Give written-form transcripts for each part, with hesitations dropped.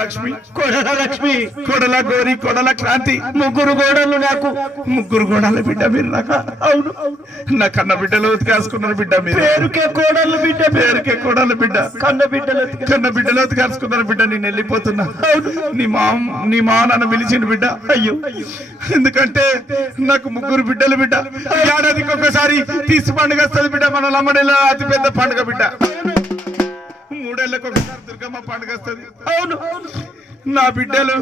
లక్ష్మి, కొడల లక్ష్మి, కొడల గౌరి, కొడల క్రాంతి, ముగ్గురు గోడలు నాకు. ముగ్గురు గోడల బిడ్డ మీరు నాకు. అవును, నా కన్న బిడ్డలు ఉతికేసుకున్నారు బిడ్డ మీరు. పేరుకే కోడలు బిడ్డ, పేరుకే కోడల బిడ్డ, కన్న బిడ్డలు కన్న బిడ్డలు ఉతికేసుకున్నారు బిడ్డ. నేను వెళ్ళిపోతున్నా. నీ మా నన్ను పిలిచిండు బిడ్డ. అయ్యో, ఎందుకంటే నాకు ముగ్గురు బిడ్డలు బిడ్డ. ఏడాదికి ఒకసారి తీసి పండుగ వస్తుంది బిడ్డ. మన లమ్మడిలో అతి పెద్ద పండుగ బిడ్డ. 3 ఏళ్ళకి ఒకసారి దుర్గమ్మ పండుగ వస్తుంది. అవును, నా బిడ్డలు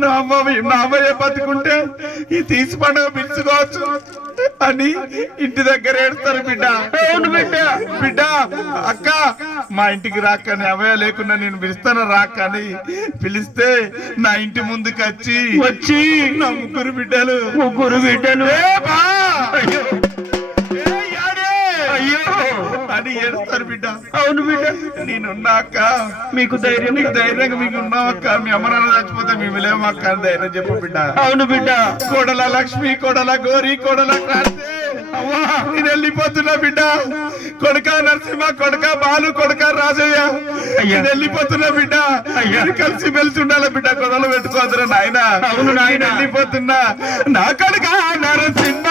నా అమ్మయ్య బతుకుంటే ఈ తీసి పండుగ పిలుచుకోవచ్చు అని ఇంటి దగ్గర ఏడుస్తారు బిడ్డ. అవును బిడ్డ, బిడ్డ అక్క మా ఇంటికి రాకని, అవయ లేకుండా నేను పిలుస్తాను రాకని పిలిస్తే నా ఇంటి ముందుకు వచ్చి నా ముగ్గురు బిడ్డలు అని ఏడుస్తారు బిడ్డ. అవును బిడ్డ, నేనున్నాక మీకు ధైర్యం, నీకు ధైర్యంగా మీకు ఉన్నావక్క. మీ అమ్మ నాన్న చచ్చిపోతే మేము లేమక్క అని ధైర్యం చెప్పు బిడ్డ. అవును బిడ్డ, కొడల లక్ష్మి, కొడల గౌరి, కొడల క్రాంతి, అవ్వా నేను వెళ్ళిపోతున్నా బిడ్డ. కొడుక నరసింహ, కొడుక బాలు, కొడుక రాజయ్య, నేను వెళ్ళిపోతున్నా బిడ్డ. కలిసి మెలిసి ఉండాలి బిడ్డ, గొడవలు పెట్టుకోదురా నాయన. అవును నాయన, వెళ్ళిపోతున్నా. నా కొడుక నరసింహ,